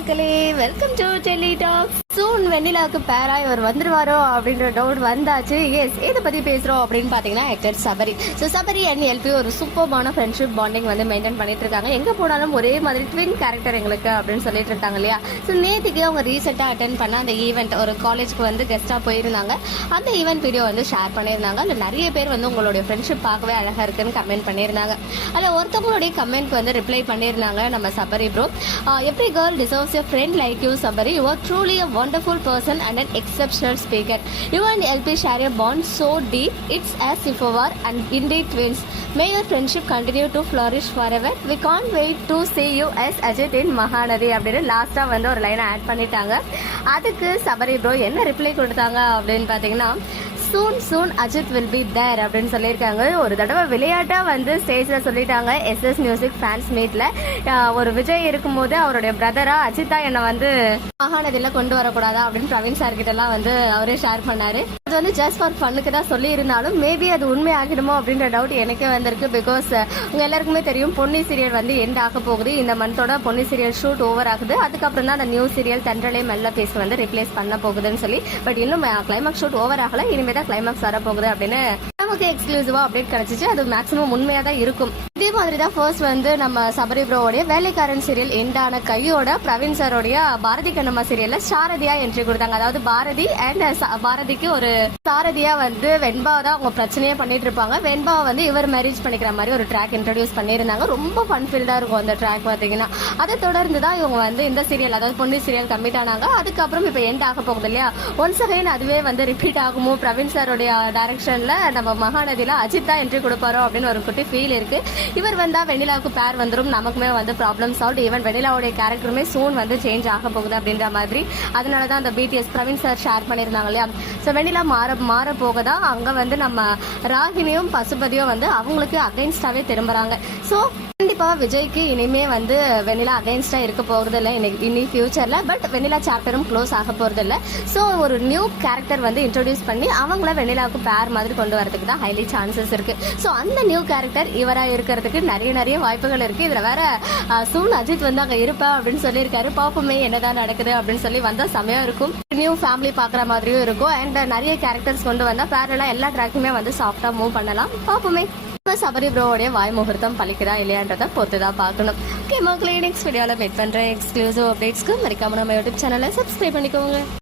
மக்களே welcome to Delhi talks soon வெண்ணிலாவுக்கு பேரா இவர் வந்துருவாரோ அப்படின்ற டவுட் வந்தாச்சு. எஸ் எதை பத்தி பேசுறோம் அப்படின்னு பாத்தீங்கன்னா actor Sabari. So Sabari and LP ஒரு சூப்பர்பான ஃப்ரெண்ட்ஷிப் பாண்டிங் வந்து மெயின்டைன் பண்ணிட்டு இருக்காங்க. எங்க போனாலும் ஒரே மாதிரி ட்வின் கேரக்டர் எங்களுக்கு அப்படின்னு சொல்லிட்டு இருக்காங்க இல்லையா? ஸோ நேற்றுக்கு அவங்க ரீசெண்டாக அட்டன் பண்ண அந்த ஈவெண்ட் ஒரு காலேஜ்க்கு வந்து கெஸ்டா போயிருந்தாங்க. அந்த ஈவெண்ட் வீடியோ வந்து ஷேர் பண்ணியிருந்தாங்க. அதில் நிறைய பேர் வந்து உங்களுடைய ஃப்ரெண்ட்ஷிப் பார்க்கவே அழகா இருக்குன்னு கமெண்ட் பண்ணியிருந்தாங்க. அதில் ஒருத்தவங்களுடைய கமெண்ட் வந்து ரிப்ளை பண்ணியிருந்தாங்க நம்ம சபரி ப்ரோ எப்படி girl deserves a friend like you Sabari? You are truly a wonderful person and an exceptional speaker you and LP share a bond so deep it's as if you and indie twins twins. May your friendship continue to flourish forever. We can't wait to see you as Ajith in Mahanadi அப்படின்னு லாஸ்ட்டாக வந்து ஒரு லைனை add பண்ணிட்டாங்க. அதுக்கு Sabari bro என்ன reply கொடுத்தாங்க அப்படின்னு பார்த்தீங்கன்னா soon soon Ajith will be there அப்படின்னு சொல்லியிருக்காங்க. ஒரு தடவை விளையாட்டா வந்து ஸ்டேஜ்ல சொல்லிட்டாங்க. எஸ்எஸ் மியூசிக் ஃபேன்ஸ் மீட்ல ஒரு விஜய் இருக்கும்போது அவருடைய பிரதரா அஜித்தா என்னை வந்து மகாநதியில கொண்டு வரக்கூடாதா அப்படின்னு பிரவீன் சார் கிட்டலாம் வந்து அவரே ஷேர் பண்ணாரு. அது வந்து ஜஸ்ட் ஃபார் ஃபன்னுக்கு தான் சொல்லியிருந்தாலும் மேபி அது உண்மை ஆகிடுமோ அப்படின்ற டவுட் எனக்கே வந்திருக்கு. பிகாஸ் உங்க எல்லாருக்குமே தெரியும் பொன்னி சீரியல் வந்து எண்ட் ஆக போகுது. இந்த மந்தோட பொன்னி சீரியல் ஷூட் ஓவர் ஆகுது. அதுக்கப்புறம் தான் அந்த நியூ சீரியல் தென்றலே மெல்ல பேசி வந்து ரிப்ளேஸ் பண்ண போகுதுன்னு சொல்லி. பட் இன்னும் கிளைமேக்ஸ் ஷூட் ஓவர் ஆகலை. இனிமேல் தான் கிளைமாக்ஸ் வர போகுது அப்படின்னு நமக்கு எக்ஸ்க்ளூசிவா அப்டேட் கிடைச்சிச்சு. அது மேக்ஸிமம் உண்மையா தான் இருக்கும். அதே மாதிரி தான் ஃபர்ஸ்ட் வந்து நம்ம சபரி ப்ரோவோடைய வேலைக்காரன் சீரியல் எண்டான கையோட பிரவீன் சாரோடைய பாரதி கண்ணம்மா சீரியல்ல சாரதியா என்ட்ரி கொடுத்தாங்க. அதாவது பாரதி அண்ட் பாரதிக்கு ஒரு சாரதியா வந்து வெண்பா தான் அவங்க பிரச்சனையே பண்ணிட்டு இருப்பாங்க. வெண்பாவை வந்து இவர் மேரேஜ் பண்ணிக்கிற மாதிரி ஒரு ட்ராக் இன்ட்ரடியூஸ் பண்ணியிருந்தாங்க. ரொம்ப ஃபன்ஃபில்டா இருக்கும் அந்த ட்ராக் பாத்தீங்கன்னா. அதை தொடர்ந்து தான் இவங்க வந்து இந்த சீரியல் அதாவது பொண்ணு சீரியல் கம்மிட் ஆனாங்க. அதுக்கப்புறம் இப்போ எண்ட் ஆக போகுது இல்லையா? ஒன்ஸ் அகைன் அதுவே வந்து ரிப்பீட் ஆகுமோ? பிரவீன் சாரோடைய டைரக்ஷன்ல நம்ம மகாநதியில அஜித் தான் என்ட்ரி கொடுப்பாரோ அப்படின்னு ஒரு குட்டி ஃபீல் இருக்கு. இவர் வந்தா வெண்ணிலாவுக்கு பேர் வந்துடும் நமக்குமே வந்து ப்ராப்ளம் சால்வ் ஈவன் வெண்ணிலாவுடைய கேரக்டருமே சூன் வந்து சேஞ்ச் ஆக போகுது அப்படின்ற மாதிரி. அதனால தான் அந்த பிடிஎஸ் பிரவீன் சார் ஷேர் பண்ணியிருந்தாங்க இல்லையா? ஸோ வெண்ணிலா மாற மாற போக தான் அங்கே வந்து நம்ம ராகினியும் பசுபதியும் வந்து அவங்களுக்கு அகைன்ஸ்டாவே திரும்புறாங்க. ஸோ கண்டிப்பா விஜய்க்கு இனிமே வந்து வெண்ணிலா அகைன்ஸ்டா இருக்க போறது இல்லை இனி- இனி ஃபியூச்சர்ல பட் வெண்ணிலா சாப்டரும் க்ளோஸ் ஆக போறது இல்லை ஸோ ஒரு நியூ கேரக்டர் வந்து இன்ட்ரோடியூஸ் பண்ணி அவங்கள வெண்ணிலாவுக்கு பேர் மாதிரி கொண்டு வரதுக்கு தான் ஹைலி சான்சஸ் இருக்கு. ஸோ அந்த நியூ கேரக்டர் இவரா இருக்கிறதுக்கு நிறைய நிறைய வாய்ப்புகள் இருக்கு. இதுல வேற சூன் அஜித் வந்து அங்க இருப்பேன் அப்படின்னு சொல்லியிருக்காரு. பாப்போமே என்னதான் நடக்குது அப்படின்னு சொல்லி வந்தா செமையா இருக்கும். நியூ ஃபேமிலி பாக்குற மாதிரியும் இருக்கும். அண்ட் நிறைய கேரக்டர்ஸ் கொண்டு வந்தா பேரலா எல்லா ட்ராக்குமே வந்து சாஃப்டா மூவ் பண்ணலாம். பாப்போமே. இப்போ சபரி ப்ரோவோடைய வாய் முகூர்த்தம் பழிக்கிறா இல்லையான்றத பொறுத்து தான் பார்க்கணும் ஓகே மக்களே நெக்ஸ்ட் வீடியோவில் மீட் பண்ணுறேன் எக்ஸ்க்ளூசிவ் அப்டேட்ஸ்க்கு மறக்காம நம்ம யூடியூப் சேனலை சப்ஸ்கிரைப் பண்ணிக்கோங்க